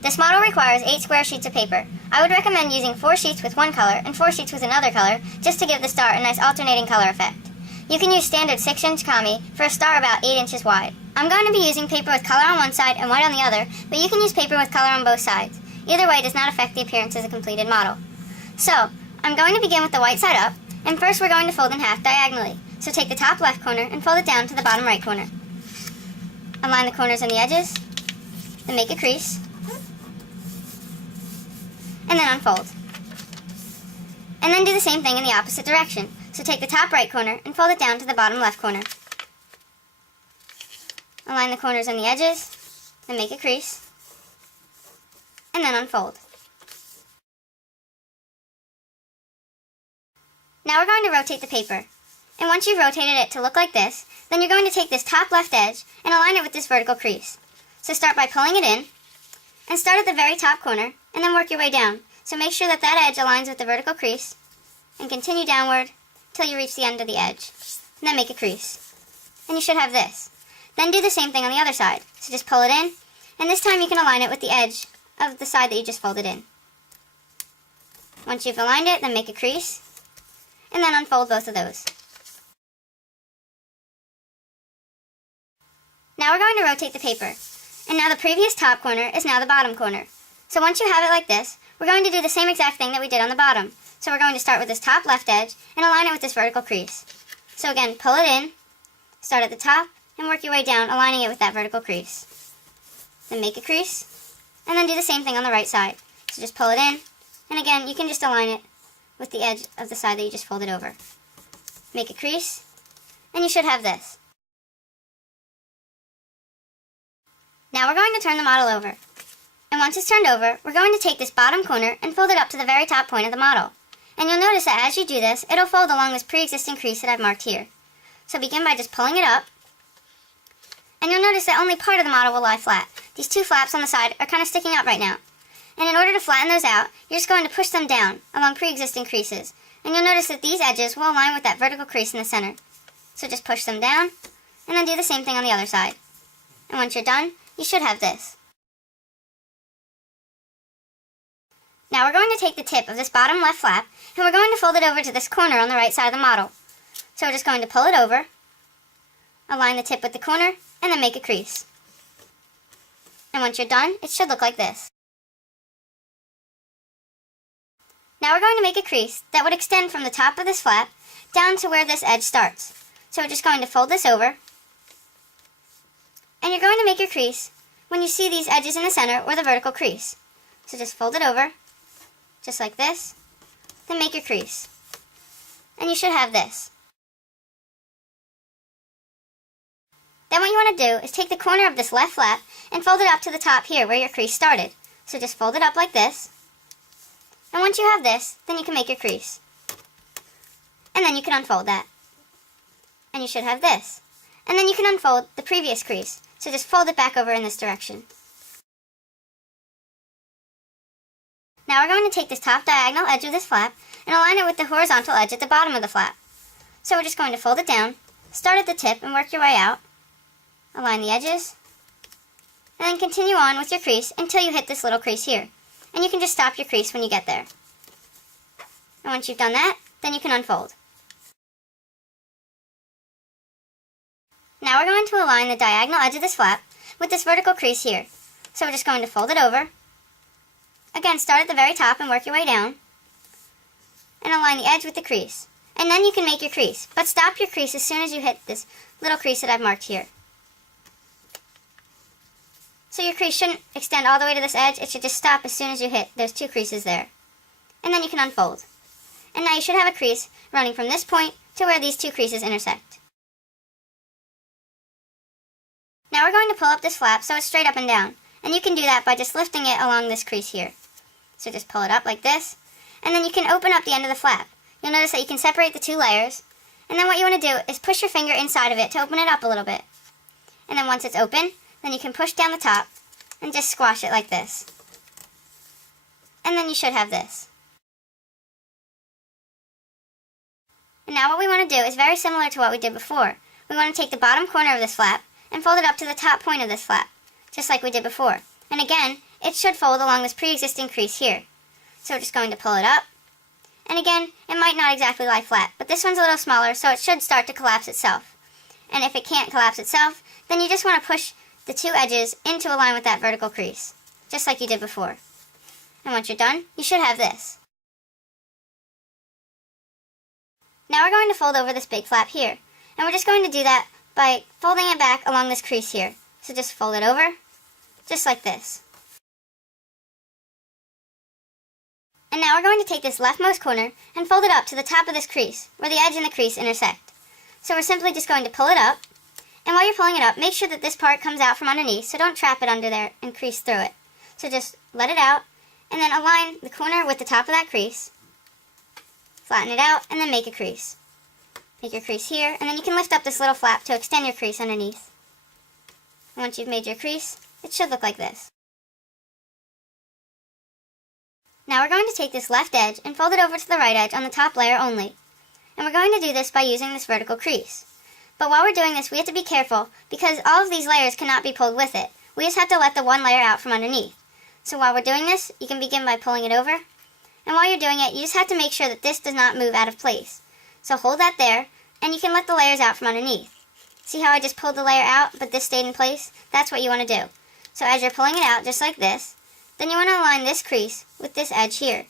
This model requires 8 square sheets of paper. I would recommend using 4 sheets with one color and 4 sheets with another color, just to give the star a nice alternating color effect. You can use standard 6-inch kami for a star about 8 inches wide. I'm going to be using paper with color on one side and white on the other, but you can use paper with color on both sides. Either way does not affect the appearance as a completed model. So, I'm going to begin with the white side up, and first we're going to fold in half diagonally. So take the top left corner and fold it down to the bottom right corner. Align the corners and the edges, then make a crease, and then unfold. And then do the same thing in the opposite direction. So take the top right corner and fold it down to the bottom left corner. Align the corners and the edges, then make a crease, and then unfold. Now we're going to rotate the paper. And once you've rotated it to look like this, then you're going to take this top left edge and align it with this vertical crease. So start by pulling it in, and start at the very top corner, and then work your way down. So make sure that that edge aligns with the vertical crease, and continue downward till you reach the end of the edge. And then make a crease. And you should have this. Then do the same thing on the other side. So just pull it in, and this time you can align it with the edge of the side that you just folded in. Once you've aligned it, then make a crease, and then unfold both of those. Now we're going to rotate the paper. And now the previous top corner is now the bottom corner. So once you have it like this, we're going to do the same exact thing that we did on the bottom. So we're going to start with this top left edge and align it with this vertical crease. So again, pull it in, start at the top, and work your way down, aligning it with that vertical crease. Then make a crease, and then do the same thing on the right side. So just pull it in, and again, you can just align it with the edge of the side that you just folded over. Make a crease, and you should have this. Now we're going to turn the model over. And once it's turned over, we're going to take this bottom corner and fold it up to the very top point of the model. And you'll notice that as you do this, it'll fold along this pre-existing crease that I've marked here. So begin by just pulling it up, and you'll notice that only part of the model will lie flat. These two flaps on the side are kind of sticking up right now. And in order to flatten those out, you're just going to push them down along pre-existing creases. And you'll notice that these edges will align with that vertical crease in the center. So just push them down, and then do the same thing on the other side. And once you're done, you should have this. Now we're going to take the tip of this bottom left flap, and we're going to fold it over to this corner on the right side of the model. So we're just going to pull it over, align the tip with the corner, and then make a crease. And once you're done, it should look like this. Now we're going to make a crease that would extend from the top of this flap down to where this edge starts. So we're just going to fold this over, and you're going to make your crease when you see these edges in the center or the vertical crease. So just fold it over, just like this, then make your crease. And you should have this. Then what you want to do is take the corner of this left flap and fold it up to the top here where your crease started. So just fold it up like this. And once you have this, then you can make your crease. And then you can unfold that. And you should have this. And then you can unfold the previous crease. So just fold it back over in this direction. Now we're going to take this top diagonal edge of this flap and align it with the horizontal edge at the bottom of the flap. So we're just going to fold it down, start at the tip and work your way out. Align the edges, and then continue on with your crease until you hit this little crease here. And you can just stop your crease when you get there. And once you've done that, then you can unfold. Now we're going to align the diagonal edge of this flap with this vertical crease here. So we're just going to fold it over. Again, start at the very top and work your way down. And align the edge with the crease. And then you can make your crease. But stop your crease as soon as you hit this little crease that I've marked here. So your crease shouldn't extend all the way to this edge, it should just stop as soon as you hit those two creases there. And then you can unfold. And now you should have a crease running from this point to where these two creases intersect. Now we're going to pull up this flap so it's straight up and down. And you can do that by just lifting it along this crease here. So just pull it up like this, and then you can open up the end of the flap. You'll notice that you can separate the two layers, and then what you want to do is push your finger inside of it to open it up a little bit. And then once it's open, then you can push down the top and just squash it like this. And then you should have this. And now what we want to do is very similar to what we did before. We want to take the bottom corner of this flap and fold it up to the top point of this flap, just like we did before. And again, it should fold along this pre-existing crease here. So we're just going to pull it up. And again, it might not exactly lie flat, but this one's a little smaller, so it should start to collapse itself. And if it can't collapse itself, then you just want to push the two edges into a line with that vertical crease, just like you did before. And once you're done, you should have this. Now we're going to fold over this big flap here, and we're just going to do that by folding it back along this crease here. So just fold it over, just like this. And now we're going to take this leftmost corner and fold it up to the top of this crease, where the edge and the crease intersect. So we're simply just going to pull it up, and while you're pulling it up, make sure that this part comes out from underneath, so don't trap it under there and crease through it. So just let it out, and then align the corner with the top of that crease, flatten it out, and then make a crease. Make your crease here, and then you can lift up this little flap to extend your crease underneath. And once you've made your crease, it should look like this. Now we're going to take this left edge and fold it over to the right edge on the top layer only. And we're going to do this by using this vertical crease. But while we're doing this, we have to be careful because all of these layers cannot be pulled with it. We just have to let the one layer out from underneath. So while we're doing this, you can begin by pulling it over. And while you're doing it, you just have to make sure that this does not move out of place. So hold that there, and you can let the layers out from underneath. See how I just pulled the layer out, but this stayed in place? That's what you want to do. So as you're pulling it out, just like this, then you want to align this crease with this edge here.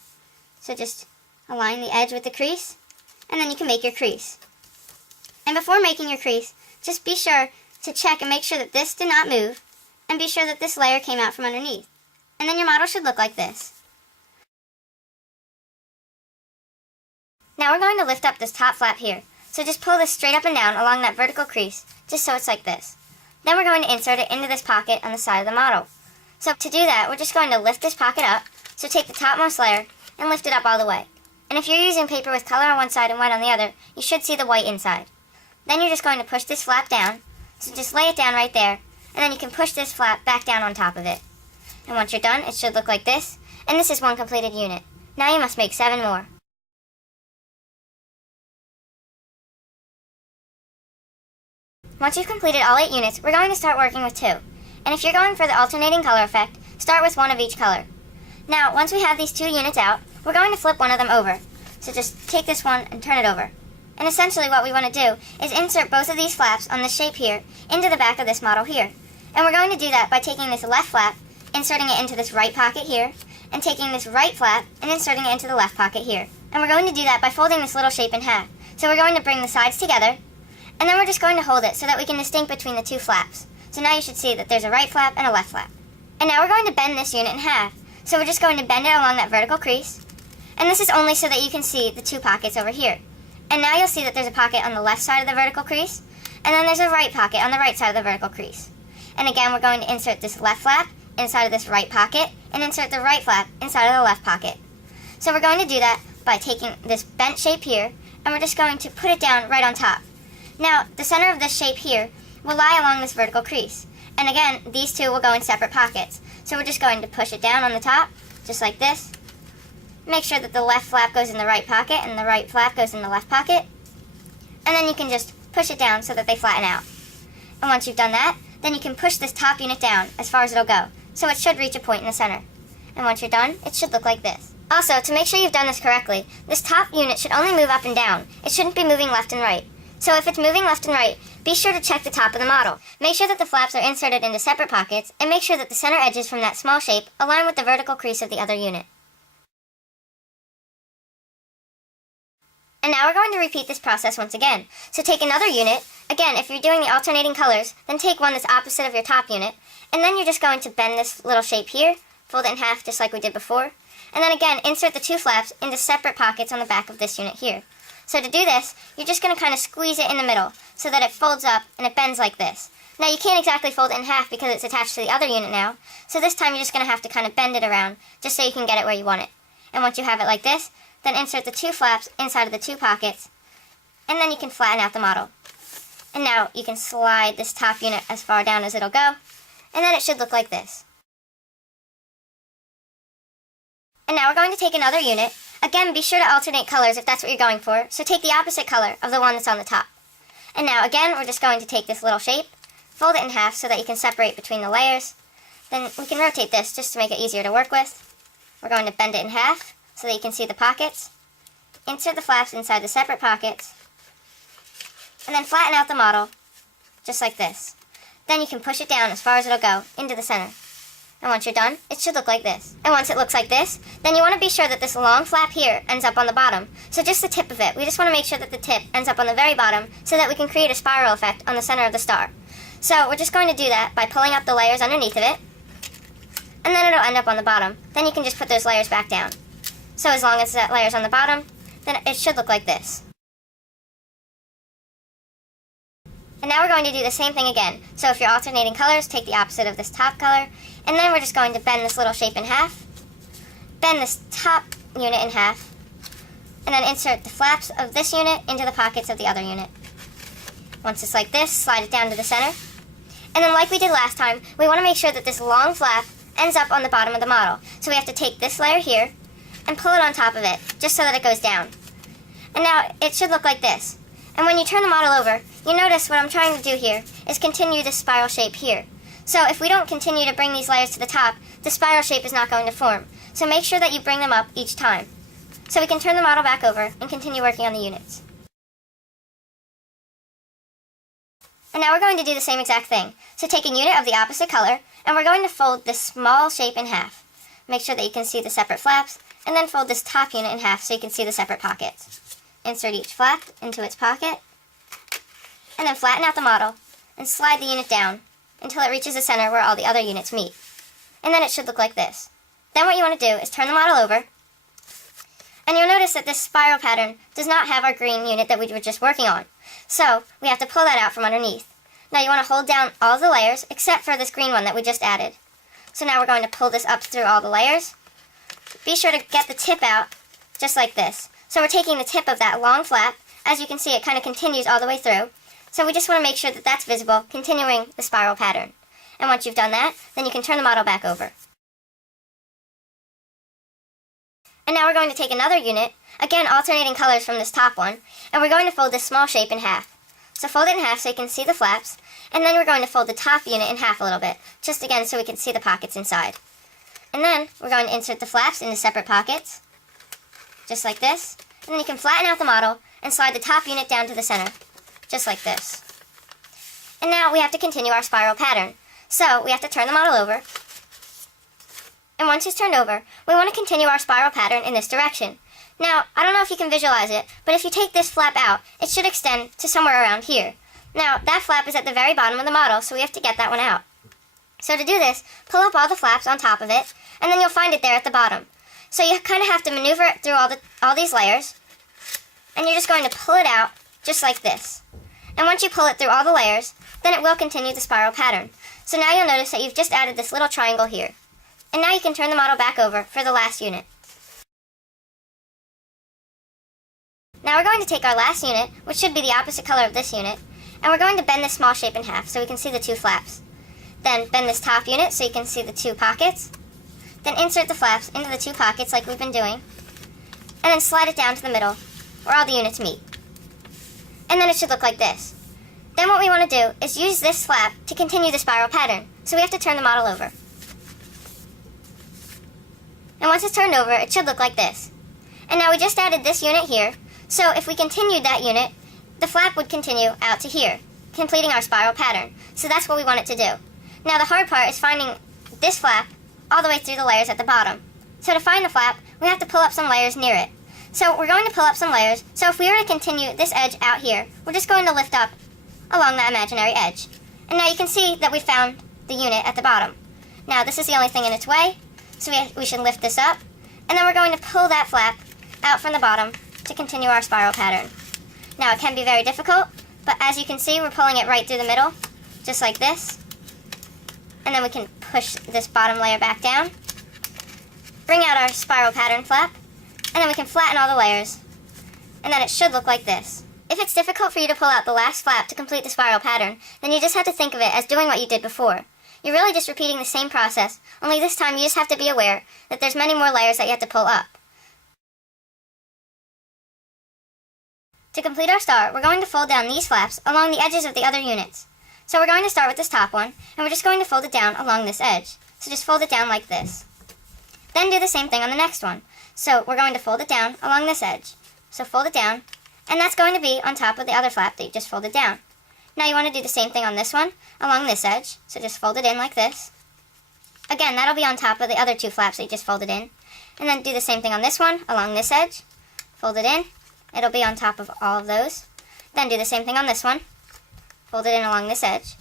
So just align the edge with the crease, and then you can make your crease. And before making your crease, just be sure to check and make sure that this did not move, and be sure that this layer came out from underneath. And then your model should look like this. Now we're going to lift up this top flap here. So just pull this straight up and down along that vertical crease, just so it's like this. Then we're going to insert it into this pocket on the side of the model. So to do that, we're just going to lift this pocket up, so take the topmost layer and lift it up all the way. And if you're using paper with color on one side and white on the other, you should see the white inside. Then you're just going to push this flap down, so just lay it down right there, and then you can push this flap back down on top of it. And once you're done, it should look like this, and this is one completed unit. Now you must make 7 more. Once you've completed all 8 units, we're going to start working with 2. And if you're going for the alternating color effect, start with 1 of each color. Now, once we have these 2 units out, we're going to flip one of them over. So just take this one and turn it over. And essentially what we want to do is insert both of these flaps on the shape here into the back of this model here. And we're going to do that by taking this left flap, inserting it into this right pocket here, and taking this right flap and inserting it into the left pocket here. And we're going to do that by folding this little shape in half. So we're going to bring the sides together, and then we're just going to hold it so that we can distinguish between the 2 flaps. So now you should see that there's a right flap and a left flap. And now we're going to bend this unit in half. So we're just going to bend it along that vertical crease. And this is only so that you can see the 2 pockets over here. And now you'll see that there's a pocket on the left side of the vertical crease, and then there's a right pocket on the right side of the vertical crease. And again, we're going to insert this left flap inside of this right pocket, and insert the right flap inside of the left pocket. So we're going to do that by taking this bent shape here, and we're just going to put it down right on top. Now, the center of this shape here will lie along this vertical crease. And again, these 2 will go in separate pockets. So we're just going to push it down on the top, just like this. Make sure that the left flap goes in the right pocket and the right flap goes in the left pocket. And then you can just push it down so that they flatten out. And once you've done that, then you can push this top unit down as far as it'll go. So it should reach a point in the center. And once you're done, it should look like this. Also, to make sure you've done this correctly, this top unit should only move up and down. It shouldn't be moving left and right. So if it's moving left and right, be sure to check the top of the model. Make sure that the flaps are inserted into separate pockets, and make sure that the center edges from that small shape align with the vertical crease of the other unit. And now we're going to repeat this process once again. So take another unit. Again, if you're doing the alternating colors, then take one that's opposite of your top unit, and then you're just going to bend this little shape here, fold it in half just like we did before, and then again, insert the 2 flaps into separate pockets on the back of this unit here. So to do this, you're just going to kind of squeeze it in the middle so that it folds up and it bends like this. Now you can't exactly fold it in half because it's attached to the other unit now, so this time you're just going to have to kind of bend it around just so you can get it where you want it. And once you have it like this, then insert the 2 flaps inside of the 2 pockets, and then you can flatten out the model. And now you can slide this top unit as far down as it'll go, and then it should look like this. And now we're going to take another unit. Again, be sure to alternate colors if that's what you're going for, so take the opposite color of the one that's on the top. And now again, we're just going to take this little shape, fold it in half so that you can separate between the layers, Then we can rotate this just to make it easier to work with. We're going to bend it in half so that you can see the pockets. Insert the flaps inside the separate pockets. And then flatten out the model, just like this. Then you can push it down as far as it'll go, into the center. And once you're done, it should look like this. And once it looks like this, then you want to be sure that this long flap here ends up on the bottom. So just the tip of it. We just want to make sure that the tip ends up on the very bottom so that we can create a spiral effect on the center of the star. So we're just going to do that by pulling up the layers underneath of it. And then it'll end up on the bottom. Then you can just put those layers back down. So as long as that layer's on the bottom, then it should look like this. And now we're going to do the same thing again. So if you're alternating colors, take the opposite of this top color. And then we're just going to bend this little shape in half. Bend this top unit in half. And then insert the flaps of this unit into the pockets of the other unit. Once it's like this, slide it down to the center. And then like we did last time, we want to make sure that this long flap ends up on the bottom of the model. So we have to take this layer here and pull it on top of it, just so that it goes down. And now it should look like this. And when you turn the model over, you notice what I'm trying to do here is continue this spiral shape here. So if we don't continue to bring these layers to the top, the spiral shape is not going to form. So make sure that you bring them up each time. So we can turn the model back over and continue working on the units. And now we're going to do the same exact thing. So take a unit of the opposite color, and we're going to fold this small shape in half. Make sure that you can see the separate flaps, and then fold this top unit in half so you can see the separate pockets. Insert each flap into its pocket, and then flatten out the model, and slide the unit down until it reaches the center where all the other units meet. And then it should look like this. Then what you want to do is turn the model over, and you'll notice that this spiral pattern does not have our green unit that we were just working on. So we have to pull that out from underneath. Now you want to hold down all of the layers except for this green one that we just added. So now we're going to pull this up through all the layers. Be sure to get the tip out, just like this. So we're taking the tip of that long flap. As you can see, it kind of continues all the way through. So we just want to make sure that that's visible, continuing the spiral pattern. And once you've done that, then you can turn the model back over. And now we're going to take another unit, again alternating colors from this top one, and we're going to fold this small shape in half. So fold it in half so you can see the flaps, and then we're going to fold the top unit in half a little bit, just again so we can see the pockets inside. And then we're going to insert the flaps into separate pockets, just like this, and then you can flatten out the model and slide the top unit down to the center, just like this. And now we have to continue our spiral pattern. So we have to turn the model over, and once it's turned over, we want to continue our spiral pattern in this direction. Now, I don't know if you can visualize it, but if you take this flap out, it should extend to somewhere around here. Now, that flap is at the very bottom of the model, so we have to get that one out. So to do this, pull up all the flaps on top of it, and then you'll find it there at the bottom. So you kind of have to maneuver it through all these layers, and you're just going to pull it out just like this. And once you pull it through all the layers, then it will continue the spiral pattern. So now you'll notice that you've just added this little triangle here. And now you can turn the model back over for the last unit. Now we're going to take our last unit, which should be the opposite color of this unit, and we're going to bend this small shape in half so we can see the two flaps. Then bend this top unit so you can see the two pockets. Then insert the flaps into the two pockets like we've been doing, and then slide it down to the middle where all the units meet. And then it should look like this. Then what we want to do is use this flap to continue the spiral pattern, so we have to turn the model over. And once it's turned over, it should look like this. And now we just added this unit here, so if we continued that unit, the flap would continue out to here, completing our spiral pattern. So that's what we want it to do. Now the hard part is finding this flap all the way through the layers at the bottom. So to find the flap, we have to pull up some layers near it. So we're going to pull up some layers, so if we were to continue this edge out here, we're just going to lift up along that imaginary edge. And now you can see that we found the unit at the bottom. Now this is the only thing in its way, so we should lift this up, and then we're going to pull that flap out from the bottom to continue our spiral pattern. Now it can be very difficult, but as you can see, we're pulling it right through the middle, just like this. And then we can push this bottom layer back down, bring out our spiral pattern flap, and then we can flatten all the layers, and then it should look like this. If it's difficult for you to pull out the last flap to complete the spiral pattern, then you just have to think of it as doing what you did before. You're really just repeating the same process, only this time you just have to be aware that there's many more layers that you have to pull up. To complete our star, we're going to fold down these flaps along the edges of the other units. So we're going to start with this top one, and we're just going to fold it down along this edge, So just fold it down like this. Then do the same thing on the next one. So we're going to fold it down along this edge. So fold it down, and that's going to be on top of the other flap that you just folded down. Now you want to do the same thing on this one, along this edge. So just fold it in like this. Again, that'll be on top of the other two flaps that you just folded in. And then do the same thing on this one, along this edge. Fold it in. It'll be on top of all of those. Then do the same thing on this one. Fold it in along this edge.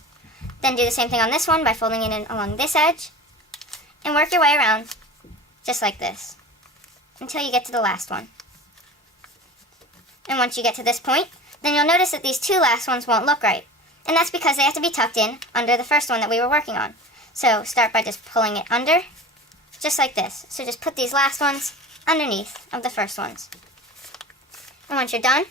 Then do the same thing on this one by folding it in along this edge. And work your way around, just like this, until you get to the last one. And once you get to this point, then you'll notice that these two last ones won't look right. And that's because they have to be tucked in under the first one that we were working on. So start by just pulling it under, just like this. So just put these last ones underneath of the first ones. And once you're done,